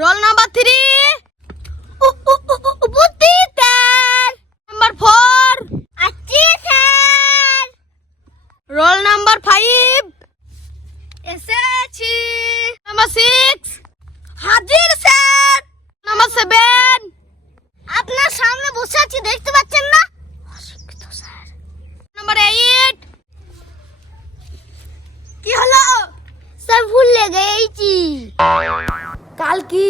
Roll number 3. Buti sir. Number 4. Achi sir. Roll number 5. এসেছি। Number 6. হাজির sir. Number 7. আপনার সামনে বসে আছি দেখতে পাচ্ছেন না? অশিক্ষিত স্যার। Number 8. কি হলো? স্যার ভুলে গেছি। কাল কি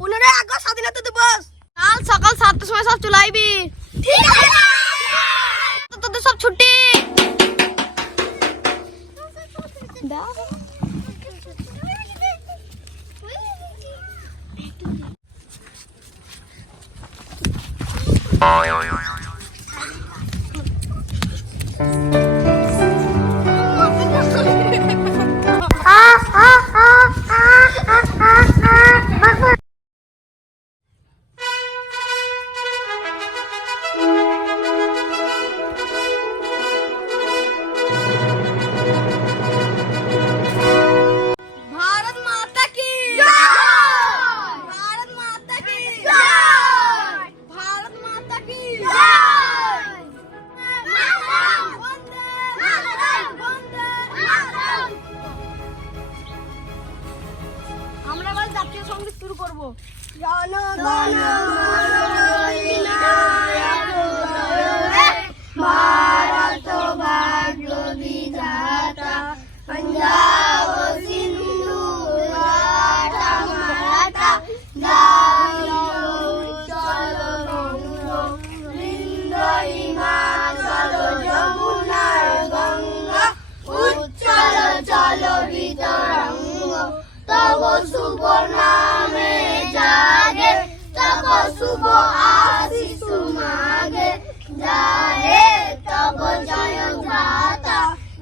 15 আগস্ট স্বাধীনতা দিবস। কাল সকাল 7টার সময় সব চলে আইবি। ঠিক আছে তোদের সব ছুটি দাও। আমরা এবার জাতীয় সঙ্গীত শুরু করব। জনগণ ভারত ভাগ্য বিধাতা पंजाब सिंधु राठा माराठा उच्चल बृंद हिमाचल যমুনা গঙ্গা উচ্চল চল বিতরঙ্গ तब शुभ नामे जागे तब शुभ आशीष मागे जाए तब जय भ्राता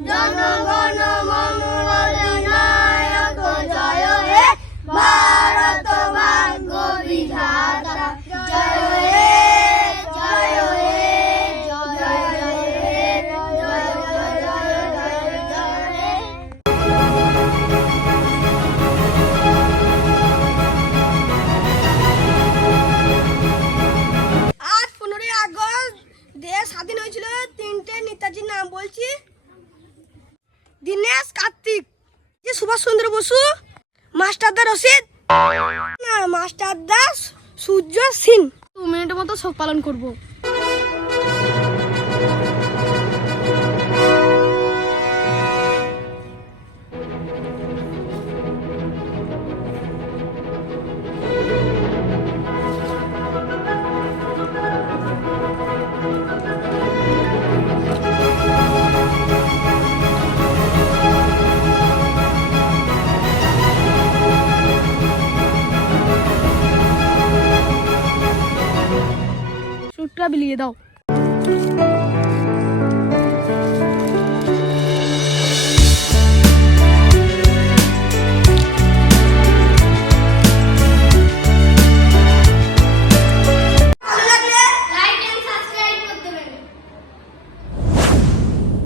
जनगण मंगल नायक जय हे भारत भाग्य विधाता जय हे जय हे जय हे जय जय आज 15 আগস্ট দেশ স্বাধীন হয়েছিল। তিনটে নেতাজির নাম বলছি। দীনেশ কার্তিক, সুভাষ চন্দ্র বসু, মাস্টারদা রশিদ না মাস্টারদা সূর্য সিং। 2 মিনিটের মতো শোক পালন করব। বিলিয়ে দাও।